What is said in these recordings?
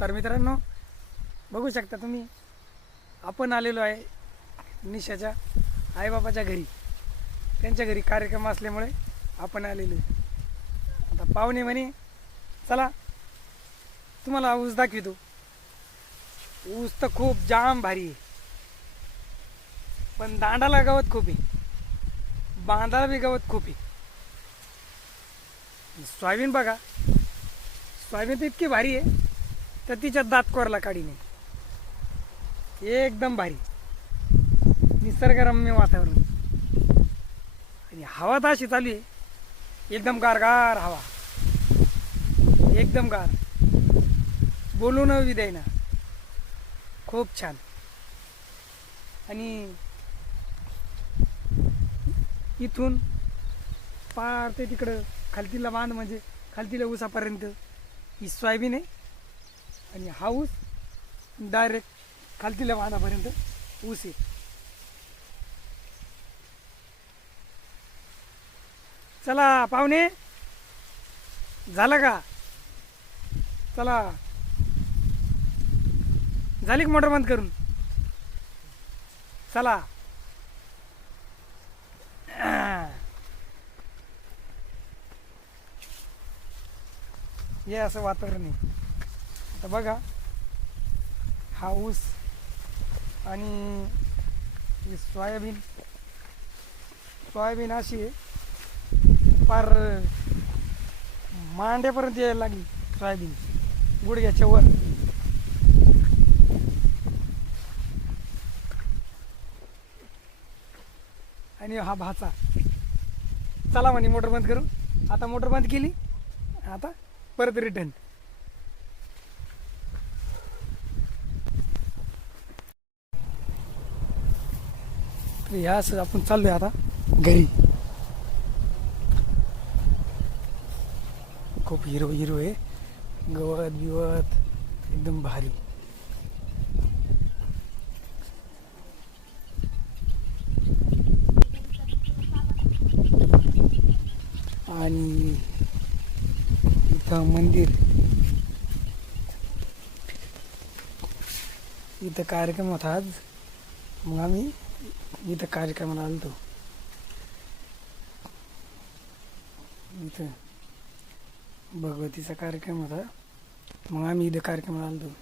तर मित्रांनो बघू शकता तुम्ही, आपण आलेलो आहे निशाच्या आईबापाच्या घरी. त्यांच्या घरी कार्यक्रम असल्यामुळे आपण आलेलो आहे. आता पाहुणे म्हणे चला तुम्हाला ऊस दाखवितो. ऊस तर खूप जाम भारी आहे, पण दांडाला गवत खूप आहे, बांधाला बी गवत खूप आहे. सोयाबीन बघा, सोयाबीन तर इतकी भारी आहे तर तिच्यात दात कोरला काढी नाही. एकदम भारी निसर्गरम्य वातावरण आणि हवा तर अशी चालू आहे, एकदम गारगार हवा, एकदम गार, बोलून बी द्यायना. खूप छान. आणि इथून पार ते तिकडं खालतीला बांध, म्हणजे खालतीला ऊसापर्यंत ही सोयाबीन आहे आणि हा ऊस डायरेक्ट खालतीला बांधापर्यंत ऊस आहे. चला पाहुणे, झालं का? चला, झाली का मोटर बंद करून? चला. हे असं वातावरण आहे. आता बघा, हा ऊस आणि ही सोयाबीन अशी आहे पार मांड्यापर्यंत यायला लागली सोयाबीन, गुडघ्याच्या वर. आणि हा भाचा चला म्हणे मोटर बंद करू. आता मोटर बंद केली, आता परत रिटर्न. तर ह्या असं आपण चाललोय आता घरी. खूप हिरो हिरो आहे, गवत बिवत एकदम भारी. आणि इथं मंदिर, इथं कार्यक्रम होता आज, मग आम्ही इथं कार्यक्रमाला आलतो. इथं भगवतीचा कार्यक्रम होता, मग आम्ही इथं कार्यक्रमाला आलतो.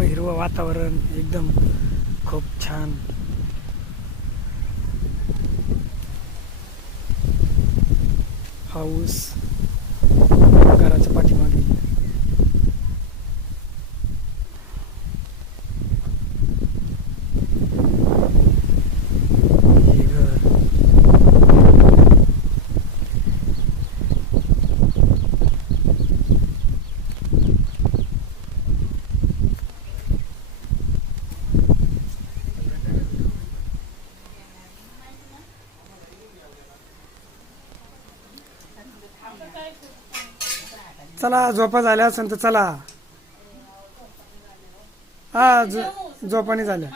हिरवं वातावरण एकदम खूप छान. हाऊस घराच्या पाठीमागे. हे घर. चला झोपा झाल्या असेल तर चला. हा झोपाने झाल्या.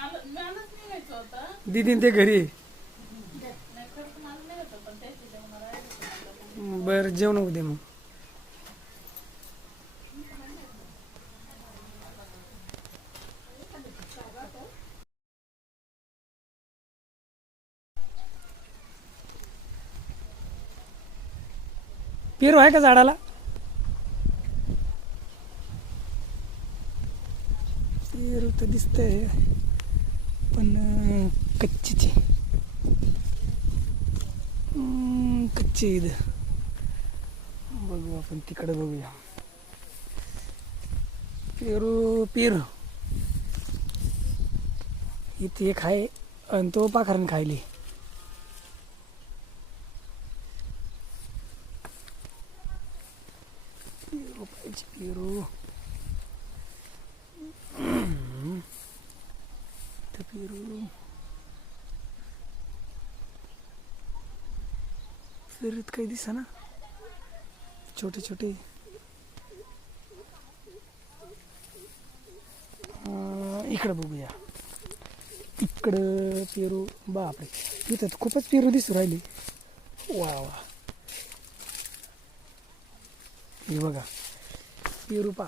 दीदीन ते घरी. बर जेवण होऊ दे मग. पेरू आहे का झाडाला? पेरू तर दिसतंय पण कच्चीचे, कच्चे इथं. बघू आपण तिकडे बघूया. पेरू पेरू इथे एक आहे आणि तो पाखरान खायली. पेरू पाहिजे, पेरू. पेरू विहिरीत काही दिसा ना, छोटे छोटे. इकडं बघूया, इकडं पेरू. बापरे, इथं तर खूपच पेरू दिसू राहिले. वा वा, हे बघा पेरू पा.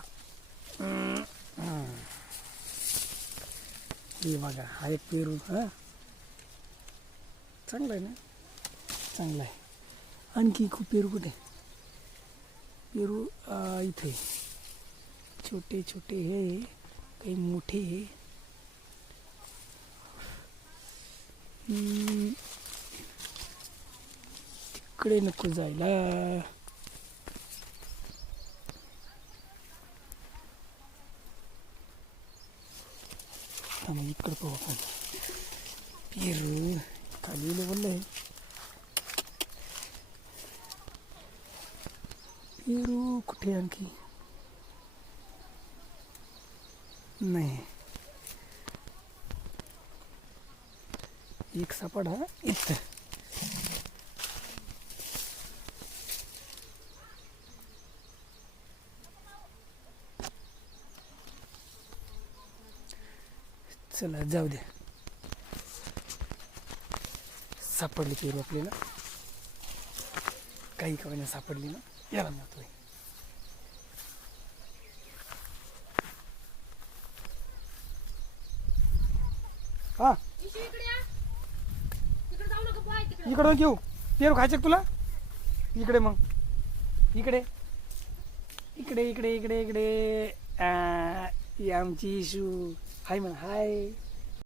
हे बघा, हा एक पेरू. हा, चांगला आहे ना, चांगला आहे. आणखी खूप पेरू कुठे? पेरू इथे छोटे छोटे हे, काही मोठे हे. तिकडे नको जायला. मग इकडे पाहू आपण. पेरू खाली लेवल आहे. पेरू कुठे आणखी नाही. एक सापडा इथं. चला जाऊ द्या, सापडली पेरू आपल्याला. काही का सापडली ना, याला मिळतोय. हा, इकडं घेऊ. पेरू खायचे तुला? इकडे मग, इकडे इकडे इकडे इकडे इकडे. ही आमची इशू. हाय म्हणा, हाय.